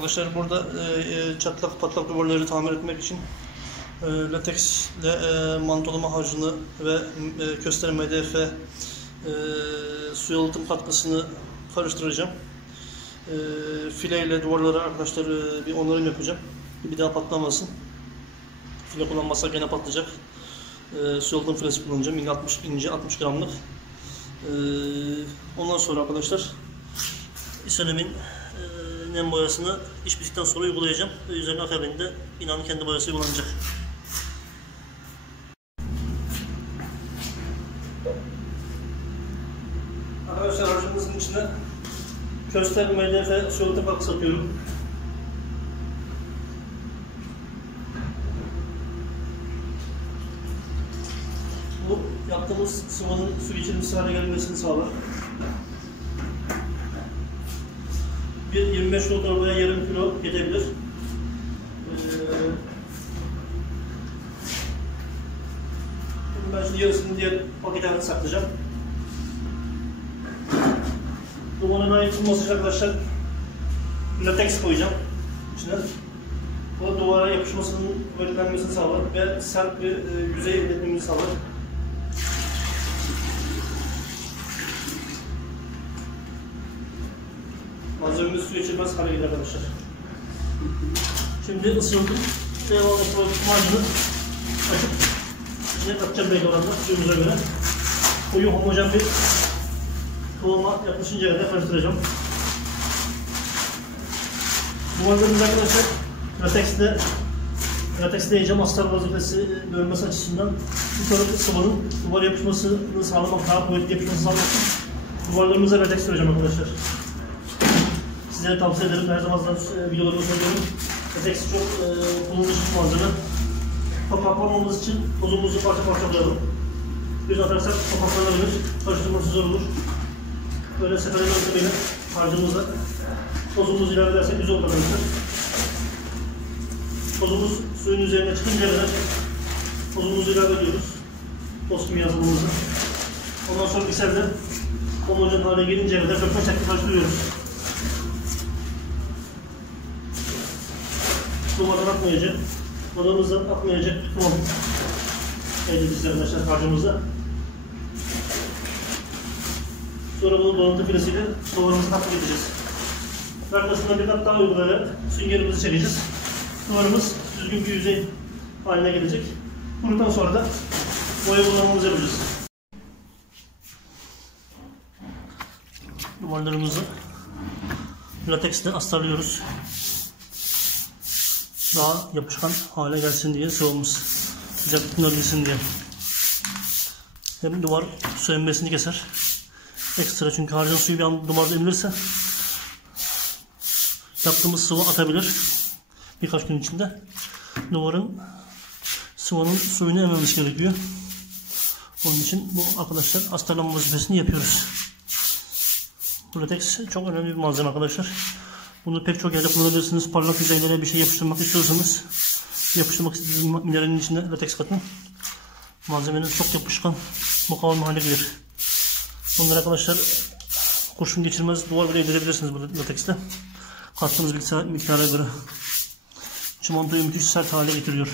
Arkadaşlar burada çatlak patlak duvarları tamir etmek için lateksle mantolama harcını ve köstene MDF su yalıtım katkısını karıştıracağım. Fileyle duvarlara arkadaşlar bir onarım yapacağım. Bir daha patlamasın. File kullanmazsak gene patlayacak. Su yalıtım filesi kullanacağım. İnce 60 gramlık. Ondan sonra arkadaşlar İsolemin nem boyasını iş bittikten sonra uygulayacağım. Üzerine akabinde binanın kendi boyası uygulanacak. Arkadaşlar harcımızın içine köstene MDF su yalıtım katkısı atıyorum. Bu yaptığımız sıvının su geçirimsiz hale gelmesini sağlar. Bir 25 kilo torbaya yarım kilo yetebilir. Ben şimdi yarısını diğer pakete saklayacağım. Duvarın ayıtılması için arkadaşlar lateks koyacağım içine. Bu duvara yapışmasının kuvvetlenmesini sağlar ve sert bir yüzey elde etmemizi sağlar. Malzememiz su geçirmez hale gelir arkadaşlar. Şimdi ısırıldım. Devam ettiğim macunu açıp içine katacağım belli oranda suyumuza göre. Koyu homojen bir kıvama yaklaşıncaya kadar karıştıracağım. Duvarlarımız arkadaşlar lateksle yiyeceğim astar vazifesi görmesi açısından bu tarafı sıvının duvara yapışmasını sağlamak, daha kuvvetli yapışmasını sağlamak için duvarlarımıza lateks süreceğim arkadaşlar. Sizlere tavsiye ederim. Her zaman videolarımda söylüyorum. Lateks çok kullanışlı bir malzeme. Kapatmamamız için tozumuzu parça parça koyalım. Bir atarsak kapaklanabilir. Karıştırması zor olur. Böyle seferin yöntemiyle harcımızla tozumuzu ilave edersek güzel olur arkadaşlar. Tozumuz suyun üzerine çıkıncaya kadar tozumuzu ilave ediyoruz. Toz kimyasalımızı. Ondan sonra mikserde homojen hale gelinceye kadar dökme şekli karıştırıyoruz. Duvardan atmayacak, odamızdan atmayacak bir kıvam elde edeceğiz arkadaşlar harcımızda. Sonra bunu donatı filesiyle duvarımızı takip edeceğiz. Arkasından bir kat daha uygulayarak süngerimizi çekeceğiz. Duvarımız düzgün bir yüzey haline gelecek. Bundan sonra da boya kullanmamızı yapacağız. Duvarlarımızı lateksle astarlıyoruz. Daha yapışkan hale gelsin diye sıvımız sıcaklıkını alabilsin diye. Hem duvar su emmesini keser. Ekstra çünkü harcın suyu bir an duvarda emilirse yaptığımız sıvı atabilir. Birkaç gün içinde sıvının suyunu emmemiz gerekiyor. Onun için bu arkadaşlar astarlama vazifesini yapıyoruz. Bu lateks çok önemli bir malzeme arkadaşlar. Bunu pek çok yerde kullanabilirsiniz. Parlak yüzeylere bir şey yapıştırmak istiyorsanız yapıştırmak istediğiniz mineralin içinde lateks katın. Malzemeniz çok yapışkan, mukavemet hale gelir. Bunları arkadaşlar kurşun geçirmez duvar bile indirebilirsiniz bu lateksle. Kattığınız miktara göre. Çimentoyu müthiş sert hale getiriyor.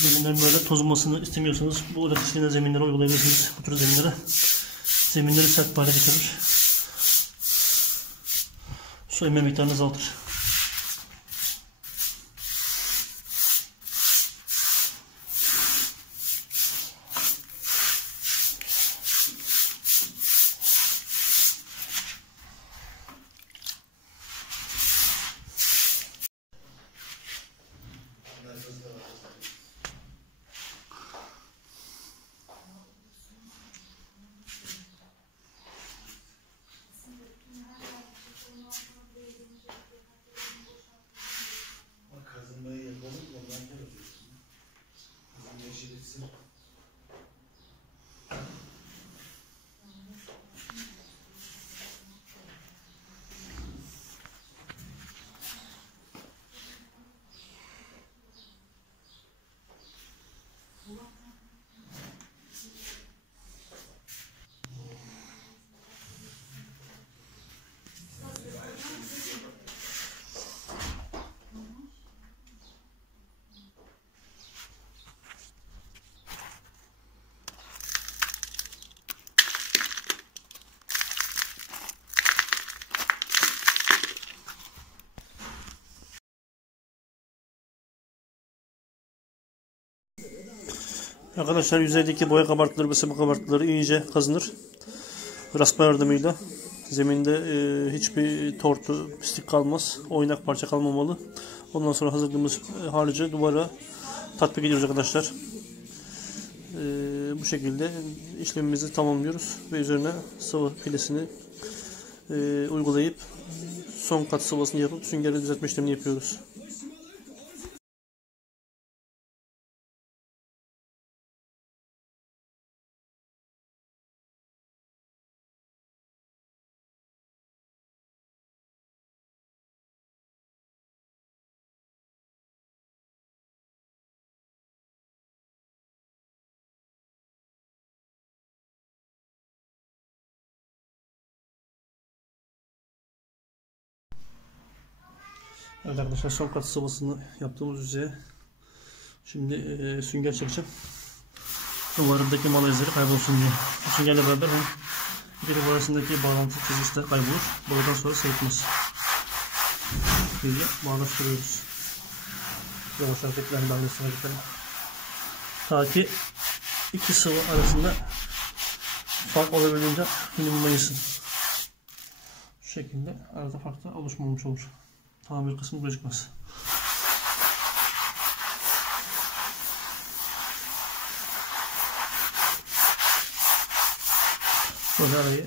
Zeminlerin böyle tozulmasını istemiyorsanız bu lateksle zeminlere uygulayabilirsiniz. Bu tür zeminleri sert hale getirir. Su emme miktarını azaltır. Arkadaşlar yüzeydeki boya kabartıları ve sıvı kabartıları iyice kazınır. Raspa yardımıyla. Zeminde hiçbir tortu, pislik kalmaz. Oynak parça kalmamalı. Ondan sonra hazırladığımız harcı duvara tatbik ediyoruz arkadaşlar. Bu şekilde işlemimizi tamamlıyoruz. Ve üzerine sıvı pilesini uygulayıp son kat sıvasını yapıp süngeri düzeltme işlemini yapıyoruz. Evet arkadaşlar, son kat sıvasını yaptığımız üzere şimdi sünger çekeceğim. Duvarındaki mal izleri kaybolsun diye. Bu süngerle beraber bir arasındaki bağlantı çizgisi de kaybolur. Buradan sonra seyitmez. Böyle bağlaştırıyoruz. Yavaş hareketlerle bağlasına gidelim. Ta ki iki sıvı arasında fark olabildiğince minimuma insin. Şu şekilde arada fark da oluşmamış olur. Tamir kısmı gözükmez. Böyle arayı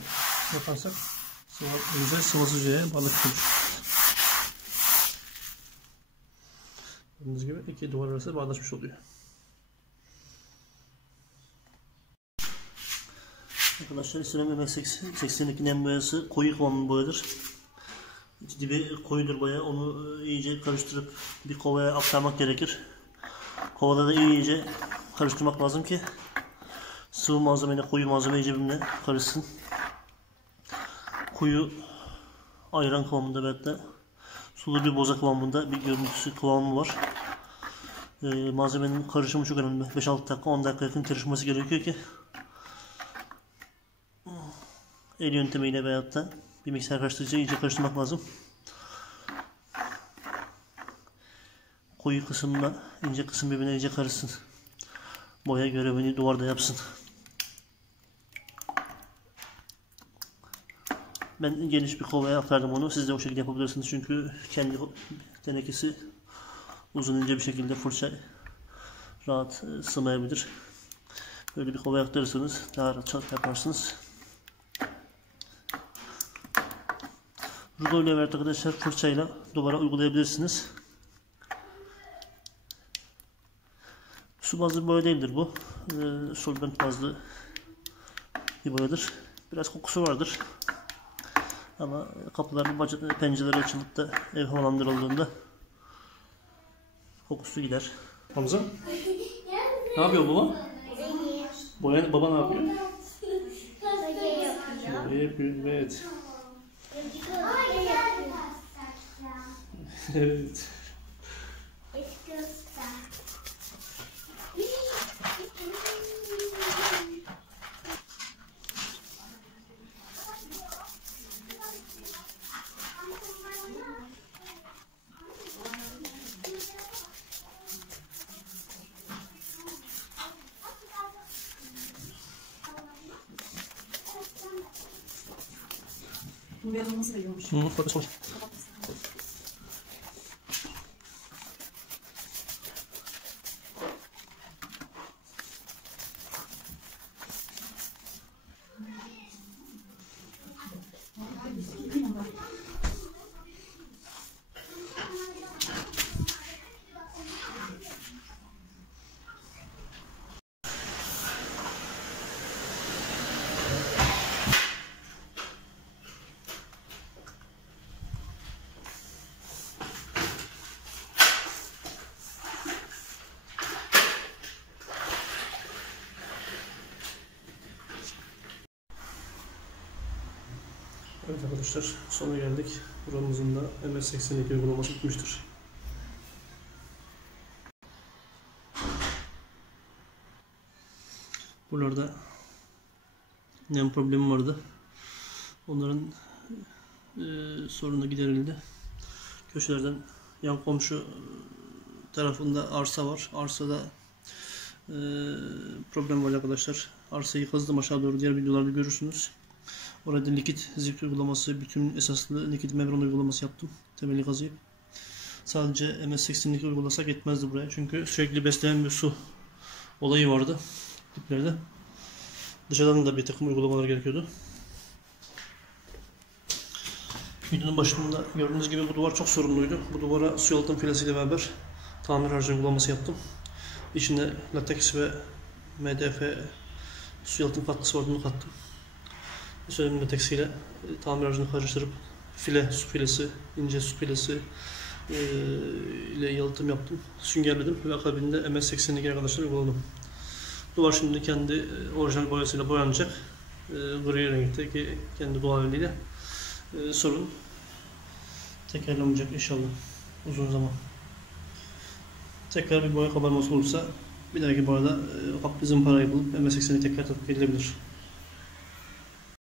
yaparsak sıvasız yüzeye balık olur. Gördüğünüz gibi iki duvar arası bağlaşmış oluyor. Arkadaşlar, İslam MS82 nem boyası koyu kıvamlı boyadır. Dibi koyudur boya. Onu iyice karıştırıp bir kovaya aktarmak gerekir. Kovada da iyice karıştırmak lazım ki sıvı malzemeyle koyu malzeme iyice birbirine karışsın. Koyu ayran kıvamında ve hatta sulu bir boza kıvamında bir görüntüsü kıvamı var. Malzemenin karışımı çok önemli. 5-6 dakika 10 dakika yakın karışması gerekiyor ki el yöntemiyle veyahut da bir mikser karıştırıcı iyice karıştırmak lazım. Koyu kısımla ince kısım birbirine iyice karışsın. Boya görevini duvarda yapsın. Ben geniş bir kovaya aktardım onu. Siz de o şekilde yapabilirsiniz. Çünkü kendi tenekesi uzun ince bir şekilde fırça rahat sığmayabilir. Böyle bir kovaya aktarırsanız daha rahat yaparsınız. Rulo ile arkadaşlar fırçayla duvara uygulayabilirsiniz. Su bazlı bir boya değildir bu. Solvent bazlı bir boyadır. Biraz kokusu vardır. Ama kapılar, pencereler açılıp da ev havalandırıldığında kokusu gider. Hamza? Ne yapıyor baba? Baba ne yapıyor? Boya yapıyor. Evet. Evet. Bu yazılması da iyi olmuş. Fotoğraf. Evet arkadaşlar, sona geldik. Buramızın da MS82 uygulaması bitmiştir. Buralarda nem problemi vardı. Onların sorunu da giderildi. Köşelerden yan komşu tarafında arsa var. Arsada problem var arkadaşlar. Arsayı kazdım aşağı doğru, diğer videolarda görürsünüz. Orada likit zift uygulaması, bütün esaslı likit membran uygulaması yaptım. Temeli kazıyıp. Sadece MS80'lik uygulasak yetmezdi buraya. Çünkü sürekli besleyen bir su olayı vardı diplerde. Dışarıdan da bir takım uygulamalar gerekiyordu. Videonun başında gördüğünüz gibi bu duvar çok sorunluydu. Bu duvara su yalıtım filesiyle beraber tamir harcı uygulaması yaptım. İçinde lateks ve MDF su yalıtım katkısı var, bunu kattım. Söylem lateksiyle tamir harcını karıştırıp su filesi, ince su filesi ile yalıtım yaptım. Süngerledim ve akabinde MS80'lik arkadaşlar uyguladım. Duvar şimdi kendi orijinal boyasıyla boyanacak. Gri renkteki kendi doğal haliyle. Sorun tekrarlamayacak inşallah uzun zaman. Tekrar bir boya kabarması olursa bir dahaki boyada kaplı zımpara yapılıp MS80'i tekrar tatbik edilebilir.